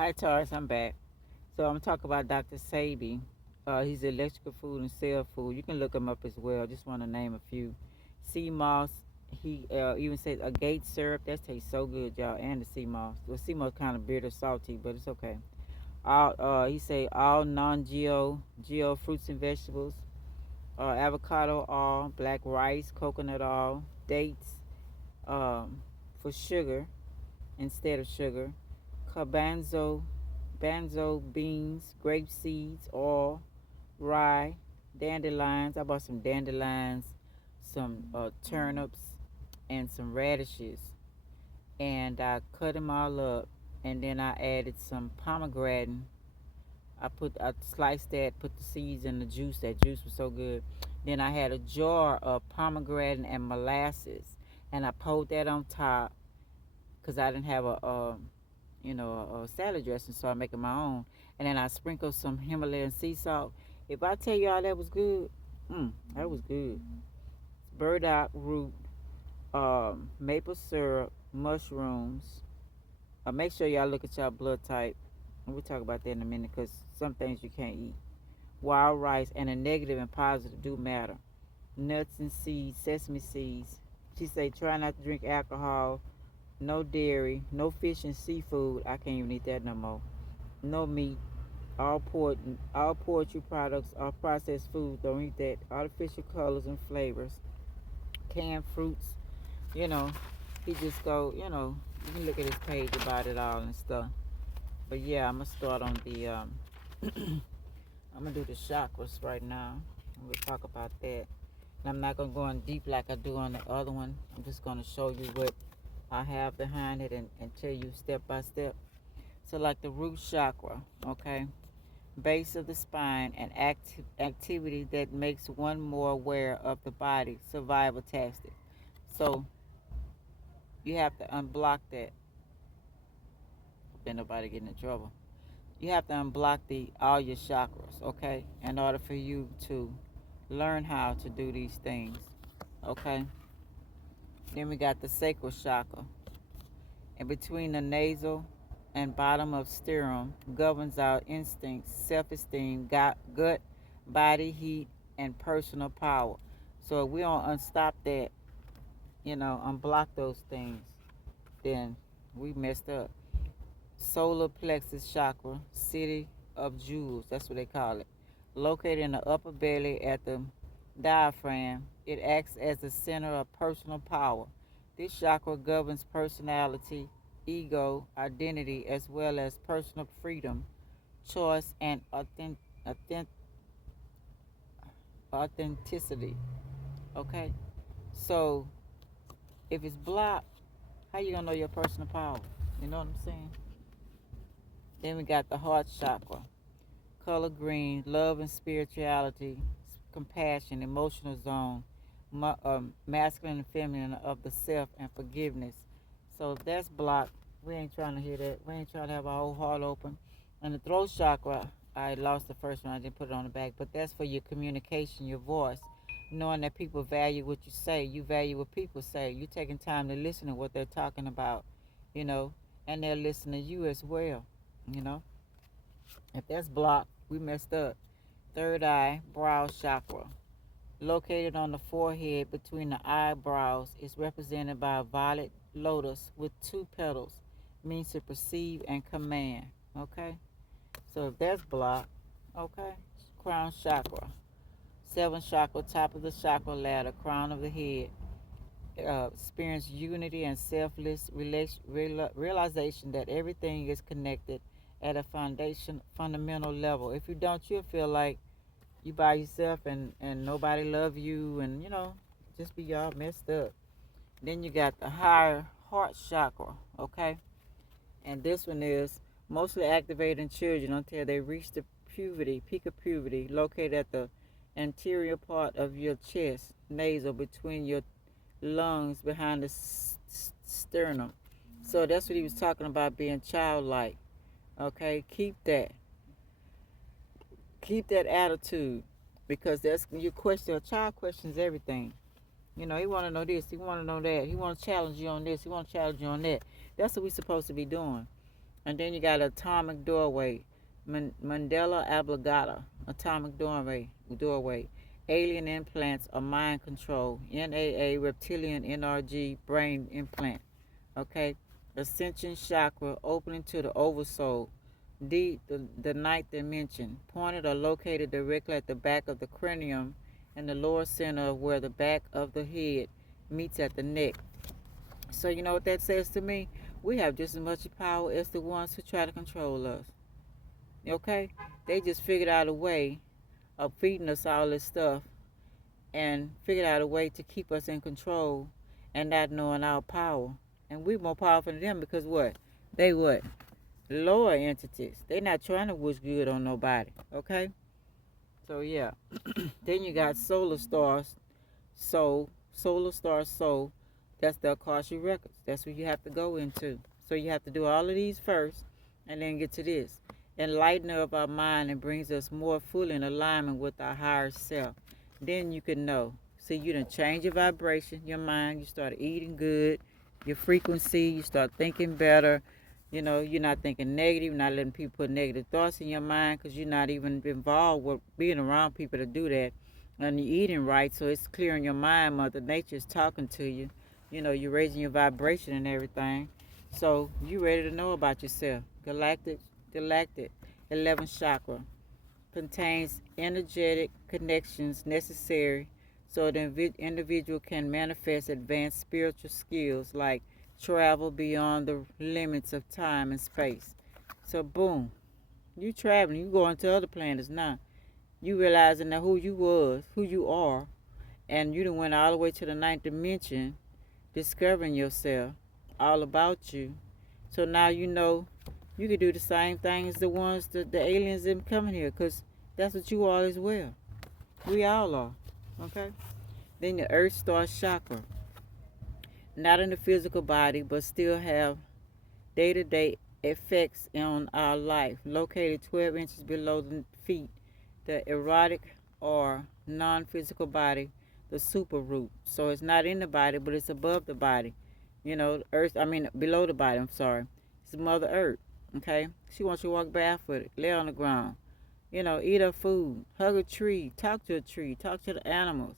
Hi, Taurus. I'm back. So I'm talking about Dr. Sabi. He's electrical food and cell food. You can look him up as well. Just want to name a few. Sea moss. He even says a gate syrup. That tastes so good, y'all. And the sea moss. The sea moss kind of bitter, salty, but it's okay. All he say all non-geo fruits and vegetables. Avocado oil, black rice, coconut oil, dates for sugar instead of sugar, garbanzo, banzo beans, grape seeds, oil, rye, dandelions. I bought some dandelions, some turnips, and some radishes, and I cut them all up, and then I added some pomegranate. I sliced that, put the seeds in the juice. That juice was so good. Then I had a jar of pomegranate and molasses, and I poured that on top because I didn't have a salad dressing, so I'm making my own. And then I sprinkled some Himalayan sea salt. If I tell y'all that was good, that was good. Burdock root, maple syrup, mushrooms. Make sure y'all look at y'all blood type. And we'll talk about that in a minute because some things you can't eat. Wild rice and a negative and positive do matter. Nuts and seeds, sesame seeds. She say try not to drink alcohol, no dairy, no fish and seafood. I can't even eat that no more. No meat. All poultry products, all processed food. Don't eat that. Artificial colors and flavors. Canned fruits. You know, he just go. You can look at his page about it all and stuff. But yeah, I'm gonna start on the. I'm gonna do the chakras right now. We'll talk about that. And I'm not gonna go in deep like I do on the other one. I'm just gonna show you what I have behind it and tell you step by step. So like the root chakra, okay? Base of the spine and activity that makes one more aware of the body, survival tactic. So you have to unblock that. Hope nobody getting in trouble. You have to unblock the all your chakras, okay? In order for you to learn how to do these things, okay? Then we got the sacral chakra. And between the nasal and bottom of sternum governs our instincts, self-esteem, gut, body heat, and personal power. So if we don't unstop that, unblock those things, then we messed up. Solar plexus chakra, city of jewels, that's what they call it. Located in the upper belly at the diaphragm, it acts as the center of personal power. This chakra governs personality, ego, identity, as well as personal freedom, choice, and authenticity. Okay? So, if it's blocked, how you gonna know your personal power? You know what I'm saying? Then we got the heart chakra. Color green, love and spirituality, compassion, emotional zone, masculine and feminine of the self, and forgiveness. So if that's blocked, we ain't trying to hear that. We ain't trying to have our whole heart open. And the throat chakra, I lost the first one. I didn't put it on the back, but that's for your communication, your voice. Knowing that people value what you say, you value what people say. You taking time to listen to what they're talking about, you know, and they're listening to you as well, you know. If that's blocked, we messed up. Third eye, brow chakra. Located on the forehead between the eyebrows, is represented by a violet lotus with two petals. Means to perceive and command. Okay? So if that's blocked, okay? Crown chakra. Seventh chakra, top of the chakra ladder, crown of the head. Experience unity and selfless realization that everything is connected at a fundamental level. If you don't, you'll feel like you by yourself and nobody love you, and just be all messed up. Then you got the higher heart chakra, okay? And this one is mostly activated in children until they reach the peak of puberty, located at the anterior part of your chest, nasal, between your lungs, behind the sternum. So that's what he was talking about, being childlike. Okay, keep that attitude, because that's your question. A child questions everything. He want to know this, he want to know that, he want to challenge you on this, he want to challenge you on that. That's what we're supposed to be doing. And then you got atomic doorway, Mandela Oblongata, atomic doorway, alien implants or mind control, NAA, reptilian NRG, brain implant. Okay, ascension chakra, opening to the oversoul, the ninth dimension, pointed or located directly at the back of the cranium and the lower center of where the back of the head meets at the neck. So you know what that says to me? We have just as much power as the ones who try to control us. Okay? They just figured out a way of feeding us all this stuff and figured out a way to keep us in control and not knowing our power. And we're more powerful than them because what? They what? Lower entities. They're not trying to wish good on nobody. Okay? So yeah. Then you got solar stars, solar star soul. That's the Akashic records. That's what you have to go into. So you have to do all of these first and then get to this. Enlightener of our mind and brings us more fully in alignment with our higher self. Then you can know. See, you done change your vibration, your mind. You start eating good, your frequency. You start thinking better. You know, you're not thinking negative, not letting people put negative thoughts in your mind because you're not even involved with being around people to do that. And you're eating right, so it's clear in your mind. Mother Nature is talking to you. You know, you're raising your vibration and everything. So you ready to know about yourself. Galactic 11th chakra contains energetic connections necessary so the individual can manifest advanced spiritual skills like travel beyond the limits of time and space. So boom, you traveling, you going to other planets now. You realizing that who you was, who you are, and you done went all the way to the ninth dimension, discovering yourself, all about you. So now you know you could do the same thing as the ones that the aliens them coming here, because that's what you are as well. We all are. Okay? Then the earth star chakra. Not in the physical body, but still have day-to-day effects on our life. Located 12 inches below the feet, the erotic or non-physical body, the super root. So it's not in the body, but it's above the body. You know, earth, below the body, I'm sorry. It's Mother Earth, okay? She wants you to walk barefooted, lay on the ground, you know, eat her food, hug a tree, talk to a tree, talk to the animals,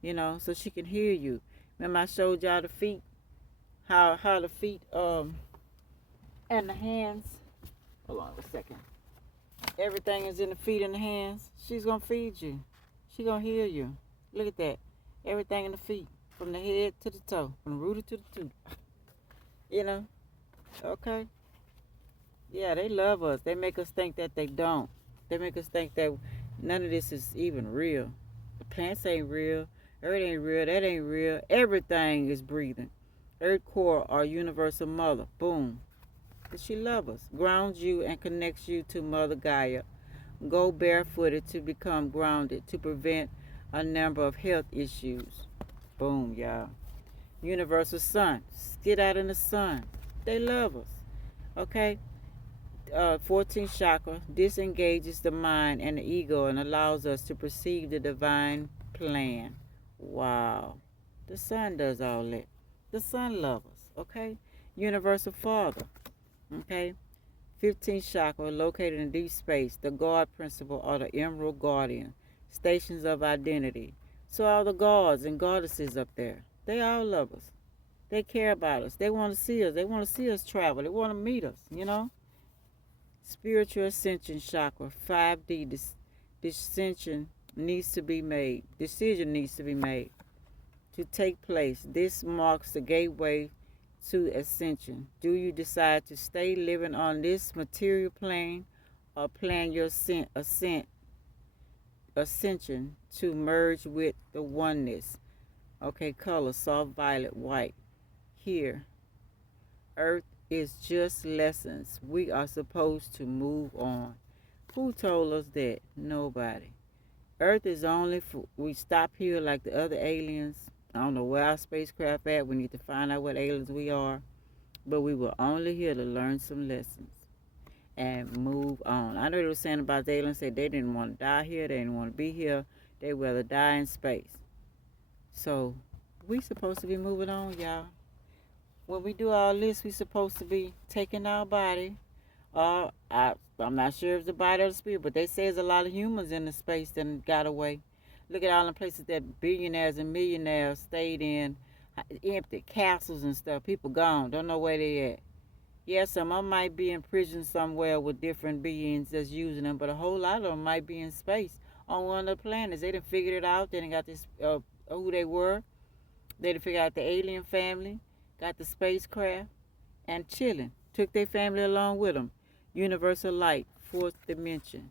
you know, so she can hear you. Remember I showed y'all the feet, how the feet, and the hands. Hold on a second. Everything is in the feet and the hands. She's going to feed you. She's going to heal you. Look at that. Everything in the feet. From the head to the toe. From the rooter to the tooth. You know? Okay? Yeah, they love us. They make us think that they don't. They make us think that none of this is even real. The plants ain't real. Earth ain't real. That ain't real. Everything is breathing. Earth core, our universal mother. Boom. Because she loves us. Grounds you and connects you to Mother Gaia. Go barefooted to become grounded to prevent a number of health issues. Boom, y'all. Universal sun. Get out in the sun. They love us. Okay? 14th chakra disengages the mind and the ego and allows us to perceive the divine plan. Wow. The sun does all that. The sun loves us. Okay? Universal father. Okay? 15th chakra located in deep space, the guard principle or the emerald guardian, stations of identity. So all the gods and goddesses up there, they all love us. They care about us. They want to see us. They want to see us travel. They want to meet us, you know. Spiritual ascension chakra, 5D, dissension needs to be made. Decision needs to be made to take place. This marks the gateway to ascension. Do you decide to stay living on this material plane or plan your ascension to merge with the oneness? Okay, color, soft violet, white. Here, earth is just lessons. We are supposed to move on. Who told us that? Nobody. Earth is only for, we stop here like the other aliens. I don't know where our spacecraft at. We need to find out what aliens we are. But we were only here to learn some lessons and move on. I know they were saying about the aliens, said they didn't want to die here. They didn't want to be here. They'd rather die in space. So we supposed to be moving on, y'all. When we do all this, we supposed to be taking our body, I'm not sure if it's the body or the spirit, but they say there's a lot of humans in the space that got away. Look at all the places that billionaires and millionaires stayed in, empty castles and stuff. People gone, don't know where they at. Yeah, some of them might be in prison somewhere with different beings that's using them, but a whole lot of them might be in space on one of the planets. They done figured it out. They done got this, who they were. They done figured out the alien family, got the spacecraft, and chilling. Took their family along with them. Universal light, fourth dimension.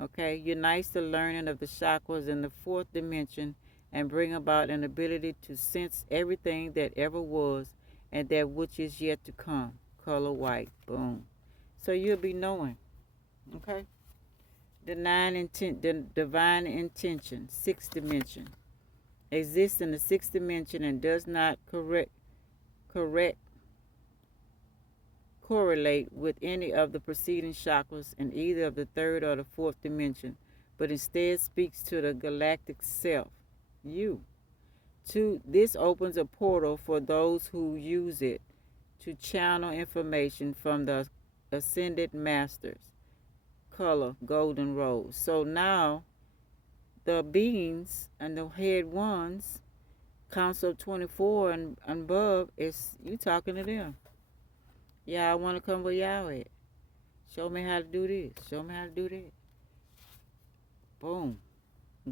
Okay, unites the learning of the chakras in the fourth dimension and bring about an ability to sense everything that ever was and that which is yet to come. Color white, boom. So you'll be knowing. Okay, the divine intention, sixth dimension, exists in the sixth dimension and does not correct correlate with any of the preceding chakras in either of the third or the fourth dimension, but instead speaks to the galactic self, you. This opens a portal for those who use it to channel information from the ascended masters. Color, golden rose. So now the beings and the head ones, Council 24 and above, is you talking to them. Yeah, I want to come where y'all at. Show me how to do this. Show me how to do that. Boom.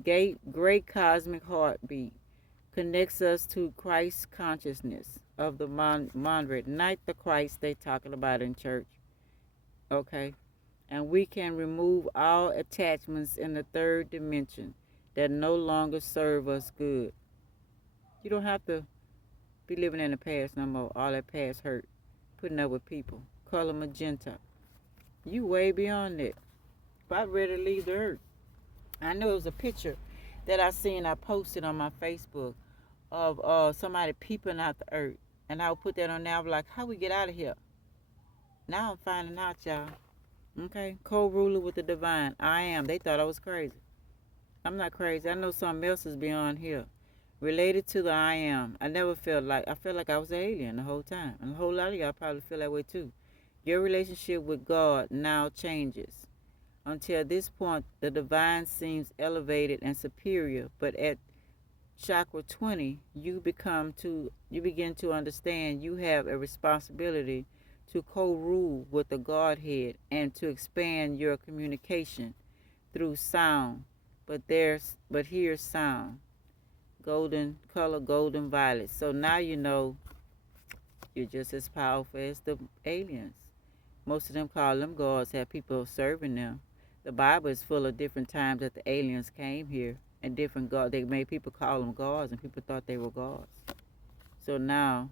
Great cosmic heartbeat connects us to Christ's consciousness of the Monret, not the Christ they talking about in church. Okay? And we can remove all attachments in the third dimension that no longer serve us good. You don't have to be living in the past no more. All that past hurt. Putting up with people. Color magenta. You way beyond that. About ready to leave the earth. I know it was a picture that I seen, I posted on my Facebook of somebody peeping out the earth. And I would put that on there. I was like, how we get out of here? Now I'm finding out, y'all. Okay? Co-ruler with the divine. I am. They thought I was crazy. I'm not crazy. I know something else is beyond here. Related to the I am. I felt like I was an alien the whole time. And a whole lot of y'all probably feel that way too. Your relationship with God now changes. Until this point, the divine seems elevated and superior, but at chakra 20, you begin to understand you have a responsibility to co-rule with the Godhead and to expand your communication through sound. But here's sound. Golden color, golden violet. So now you know you're just as powerful as the aliens. Most of them call them gods, have people serving them. The Bible is full of different times that the aliens came here and different gods. They made people call them gods and people thought they were gods. So now,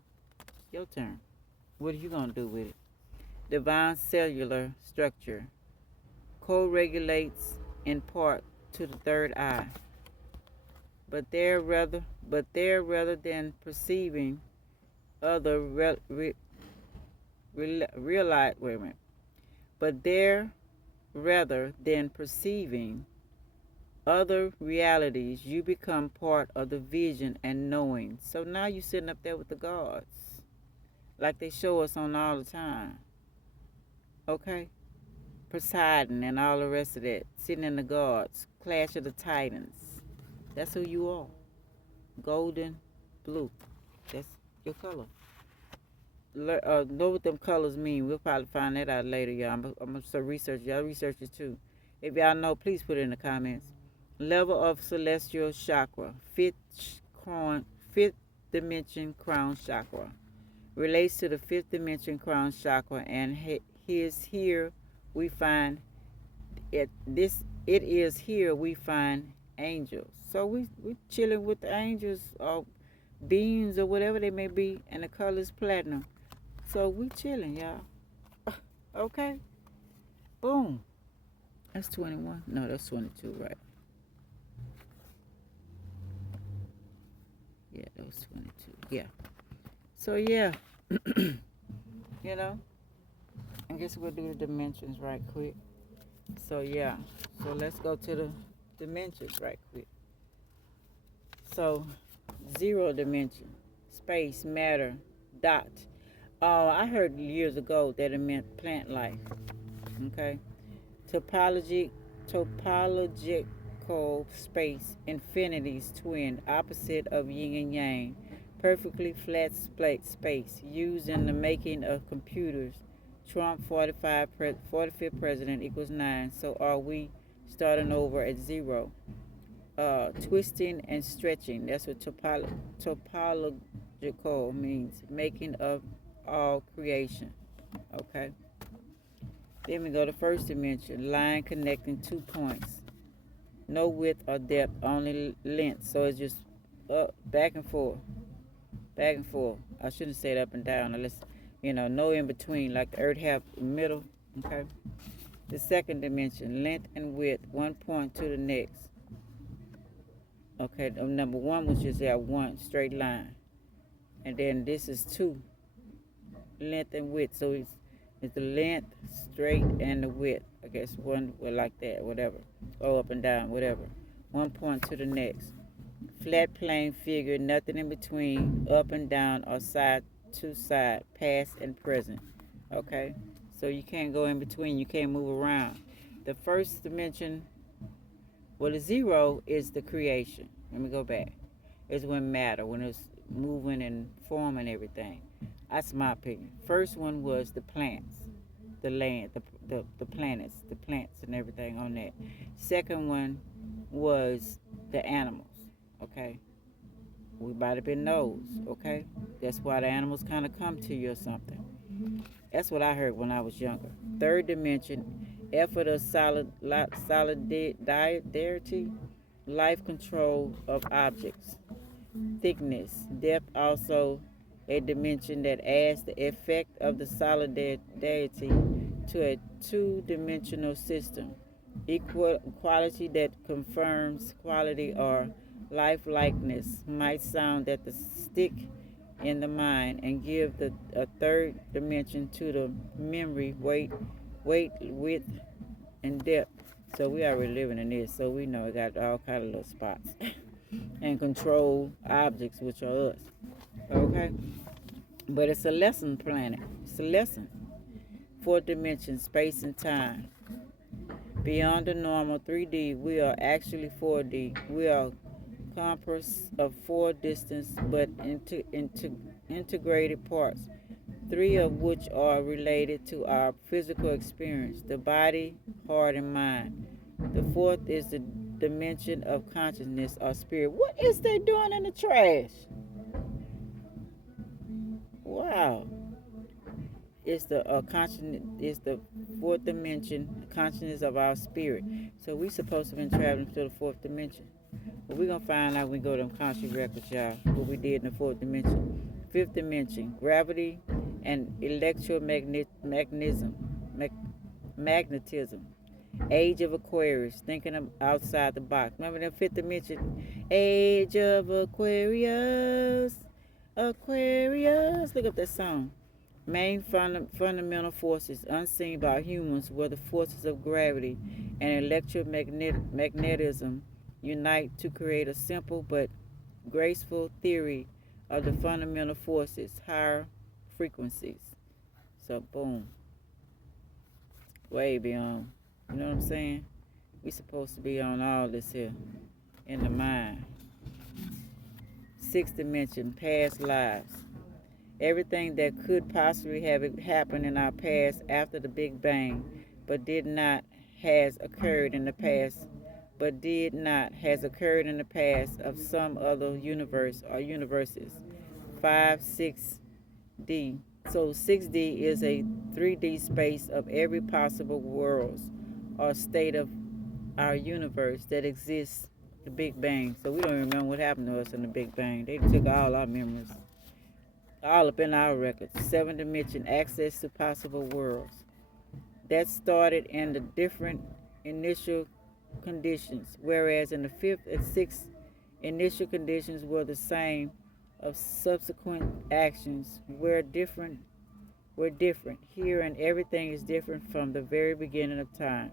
your turn. What are you going to do with it? Divine cellular structure co-regulates in part to the third eye. But there rather than perceiving other realize wait a minute. But there rather than perceiving other realities, you become part of the vision and knowing. So now you're sitting up there with the gods, like they show us on all the time. Okay? Poseidon and all the rest of that, sitting in the gods, Clash of the Titans. That's who you are. Golden, blue. That's your color. Know what them colors mean. We'll probably find that out later, y'all. I'm going to research. Y'all research it too. If y'all know, please put it in the comments. Level of celestial chakra. Fifth dimension crown chakra. Relates to the fifth dimension crown chakra, and here we find it. It is here we find angels. So we chilling with the angels or beings or whatever they may be, and the color is platinum. So we chilling, y'all. Okay. Boom. That's 21. No, that's 22, right? Yeah, that was 22. Yeah. So yeah, you know, I guess we'll do the dimensions right quick. So yeah, so let's go to the dimensions right quick. So 0 dimension, space, matter, dot. I heard years ago that it meant plant life. Okay. Topology, topological space, infinity's twin, opposite of yin and yang, perfectly flat space, used in the making of computers. Trump 45th president equals 9. So are we starting over at 0? Twisting and stretching. That's what topological means. Making of all creation. Okay. Then we go to first dimension. Line connecting 2 points. No width or depth, only length. So it's just up, back and forth, back and forth. I shouldn't say it up and down unless, no in between, like the earth have middle. Okay. The second dimension, length and width, 1 point to the next. Okay, number 1 was just that one straight line. And then this is 2, length and width. So it's the length, straight, and the width. I guess one like that, whatever. Go up and down, whatever. 1 point to the next. Flat plane figure, nothing in between, up and down or side to side, past and present. Okay? So you can't go in between, you can't move around. The first dimension, well, the 0 is the creation. Let me go back. It's when matter, when it's moving and forming everything. That's my opinion. First one was the plants, the land, the planets, the plants and everything on that. Second one was the animals. Okay, we might have been those. Okay, that's why the animals kind of come to you or something. That's what I heard when I was younger. Third dimension, effort of solidarity, life control of objects. Thickness, depth also a dimension that adds the effect of the solidarity to a two-dimensional system. Equality that confirms quality or lifelikeness might sound that the stick in the mind and give a third dimension to the memory, weight, width, and depth. So we already living in this, so we know it got all kind of little spots. And control objects, which are us. Okay? But it's a lesson planet. It's a lesson. Fourth dimension, space and time. Beyond the normal 3D, we are actually 4D. We are compass of 4 distance but integrated parts, 3 of which are related to our physical experience, the body, heart, and mind. The fourth is the dimension of consciousness or spirit. What is they doing in the trash? Wow. It's the consciousness. It's the fourth dimension, consciousness of our spirit. So we supposed to have been traveling to the fourth dimension. But we're gonna find out when we go to them conscious records, y'all, what we did in the fourth dimension. Fifth dimension, gravity and magnetism. Age of Aquarius, thinking of outside the box. Remember the fifth dimension? Age of Aquarius. Aquarius. Look up that song. Main fundamental forces unseen by humans were the forces of gravity and electromagnetism unite to create a simple but graceful theory of the fundamental forces, higher frequencies. So boom. Way beyond. You know what I'm saying? We supposed to be on all this here in the mind. Sixth dimension, past lives. Everything that could possibly have happened in our past after the Big Bang, but did not, has occurred in the past, has occurred in the past of some other universe or universes. 5, 6D. So 6D is a 3D space of every possible world or state of our universe that exists, the Big Bang. So we don't remember what happened to us in the Big Bang. They took all our memories, all up in our records. 7th dimension, access to possible worlds. That started in the different initial conditions, whereas in the 5th and 6th, initial conditions were the same of subsequent actions were different. Here and everything is different from the very beginning of time.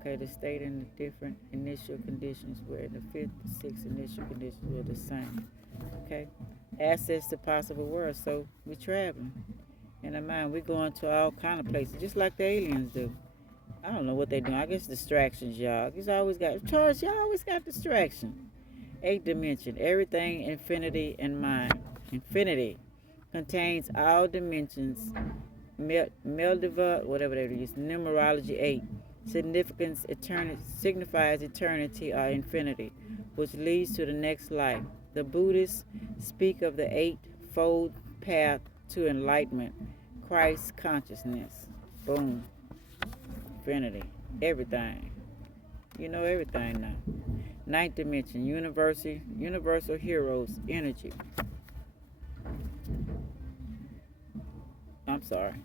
Okay, the state and the different initial conditions were in the 5th and 6th initial conditions were the same. Okay, access to possible worlds. So we're traveling. In the mind, we go into all kind of places, just like the aliens do. I don't know what they doing. I guess distractions, y'all. He's always got Taurus. Y'all always got distraction. Eighth dimension, everything infinity and mind. Infinity contains all dimensions. Meldiva, whatever that is. Numerology 8. Significance eternity signifies eternity or infinity, which leads to the next life. The Buddhists speak of the eightfold path to enlightenment, Christ consciousness. Boom. Infinity. Everything. You know everything now. Ninth dimension, universal heroes, energy. I'm sorry.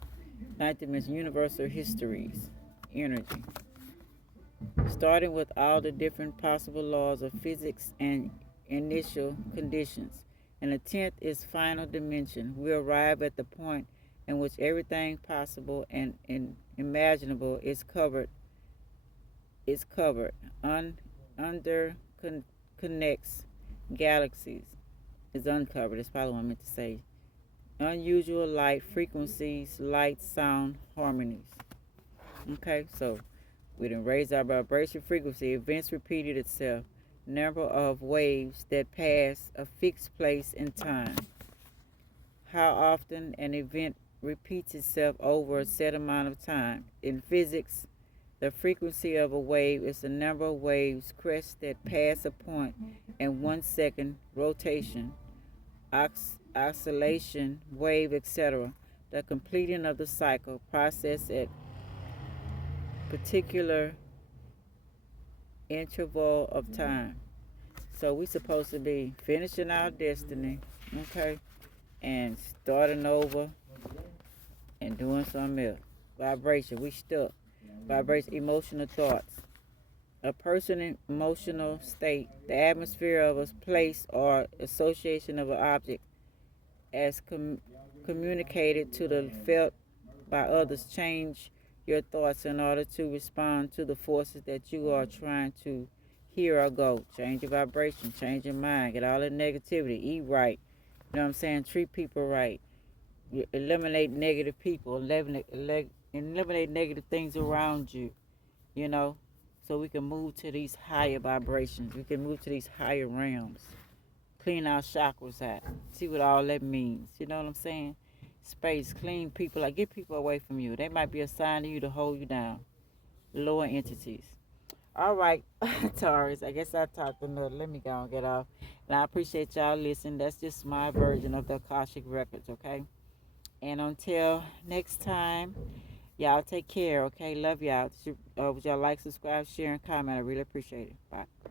Ninth dimension, universal histories, energy. Starting with all the different possible laws of physics and initial conditions. And the tenth is final dimension. We arrive at the point in which everything possible and imaginable is covered. Under connects galaxies is uncovered. That's probably what I meant to say. Unusual light frequencies, light, sound, harmonies. Okay, so we didn't raise our vibration frequency. Events repeated itself. Number of waves that pass a fixed place in time. How often an event repeats itself over a set amount of time. In physics, the frequency of a wave is the number of waves crests that pass a point in 1 second rotation, oscillation, wave, etc. The completing of the cycle process at particular interval of time. So we supposed to be finishing our destiny, okay, and starting over and doing something else. Vibration, we stuck. Vibration, emotional thoughts. A person's emotional state, the atmosphere of a place or association of an object as communicated to the felt by others, change your thoughts in order to respond to the forces that you are trying to hear or go. Change your vibration, change your mind, get all the negativity, eat right. You know what I'm saying? Treat people right. Eliminate negative people, eliminate negative things around you, you know, so we can move to these higher vibrations. We can move to these higher realms. Clean our chakras out. See what all that means. You know what I'm saying? Space, clean people, like get people away from you. They might be assigning you to hold you down. Lower entities. All right, Taurus. I guess I talked enough. Let me go and get off. And I appreciate y'all listening. That's just my version of the Akashic Records, okay? And until next time, y'all take care, okay? Love y'all. Would y'all like, subscribe, share, and comment? I really appreciate it. Bye.